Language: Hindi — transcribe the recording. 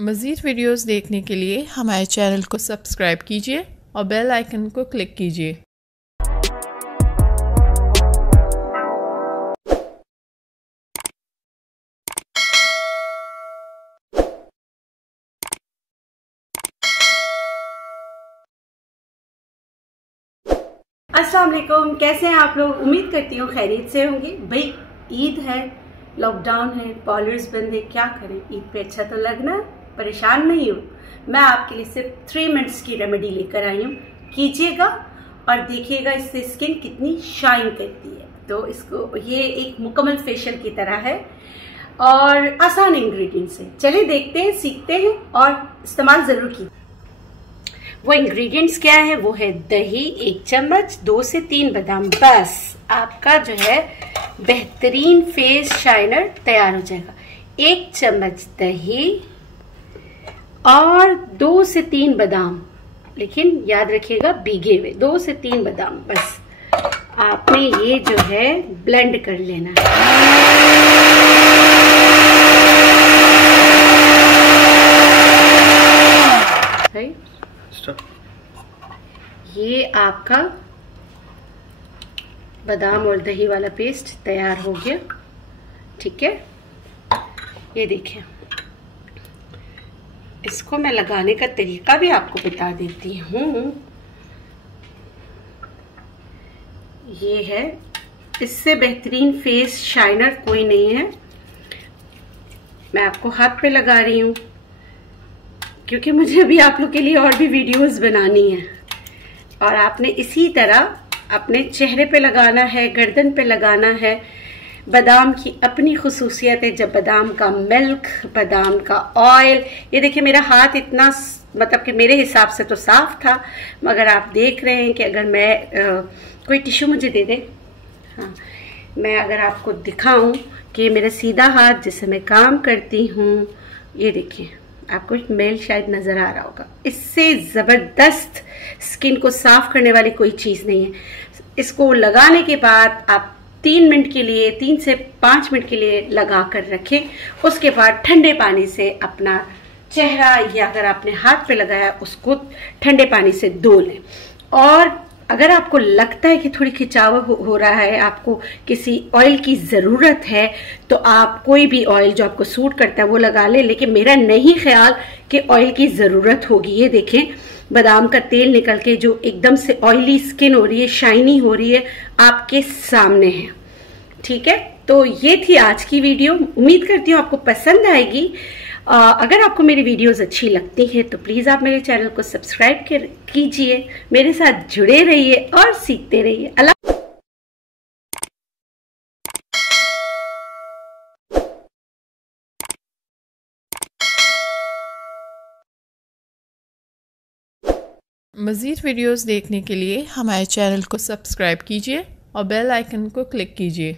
मज़ीद वीडियोस देखने के लिए हमारे चैनल को सब्सक्राइब कीजिए और बेल आइकन को क्लिक कीजिए। अस्सलाम वालेकुम, कैसे हैं आप लोग? उम्मीद करती हूँ खैरियत से होंगे। भाई ईद है, लॉकडाउन है, पार्लर्स बंद है, क्या करें? ईद पे अच्छा तो लगना, परेशान नहीं हूँ। मैं आपके लिए सिर्फ 3 मिनट्स की रेमेडी लेकर आई हूँ। कीजिएगा और देखिएगा इससे स्किन कितनी शाइन करती है। तो इसको ये एक मुकम्मल फेशियल की तरह है और आसान इंग्रेडिएंट्स है। चलिए देखते हैं, सीखते हैं और इस्तेमाल ज़रूर कीजिए। वो इंग्रेडिएंट्स क्या है? वो है दही 1 चम्मच, 2 से 3 बादाम। बस आपका जो है बेहतरीन फेस शाइनर तैयार हो जाएगा। 1 चम्मच दही और 2 से 3 बादाम, लेकिन याद रखिएगा भीगे हुए 2 से 3 बादाम। बस आपने ये जो है ब्लेंड कर लेना है। ये आपका बादाम और दही वाला पेस्ट तैयार हो गया। ठीक है, ये देखिए, इसको मैं लगाने का तरीका भी आपको बता देती हूँ। ये है, इससे बेहतरीन फेस शाइनर कोई नहीं है। मैं आपको हाथ पे लगा रही हूँ क्योंकि मुझे अभी आप लोग के लिए और भी वीडियोस बनानी है। और आपने इसी तरह अपने चेहरे पे लगाना है, गर्दन पे लगाना है। बादाम की अपनी खुसूसियत है, जब बादाम का मिल्क, बादाम का ऑयल। ये देखिए मेरा हाथ इतना, मतलब कि मेरे हिसाब से तो साफ था, मगर आप देख रहे हैं कि अगर मैं कोई टिश्यू मुझे दे दे। हाँ, मैं अगर आपको दिखाऊं कि मेरा सीधा हाथ जिससे मैं काम करती हूँ, ये देखिए, आपको मेल शायद नजर आ रहा होगा। इससे जबरदस्त स्किन को साफ करने वाली कोई चीज नहीं है। इसको लगाने के बाद आप 3 मिनट के लिए, 3 से 5 मिनट के लिए लगा कर रखें। उसके बाद ठंडे पानी से अपना चेहरा, या अगर आपने हाथ पे लगाया उसको ठंडे पानी से धो लें। और अगर आपको लगता है कि थोड़ी खिंचाव हो रहा है, आपको किसी ऑयल की ज़रूरत है, तो आप कोई भी ऑयल जो आपको सूट करता है वो लगा लें। लेकिन मेरा नहीं ख्याल कि ऑयल की ज़रूरत होगी। ये देखें, बादाम का तेल निकल के जो एकदम से ऑयली स्किन हो रही है, शाइनी हो रही है, आपके सामने है। ठीक है, तो ये थी आज की वीडियो। उम्मीद करती हूँ आपको पसंद आएगी। अगर आपको मेरी वीडियोस अच्छी लगती हैं तो प्लीज़ आप मेरे चैनल को सब्सक्राइब कीजिए, मेरे साथ जुड़े रहिए और सीखते रहिए। अल्लाह। मज़ीद वीडियोस देखने के लिए हमारे चैनल को सब्सक्राइब कीजिए और बेल आइकन को क्लिक कीजिए।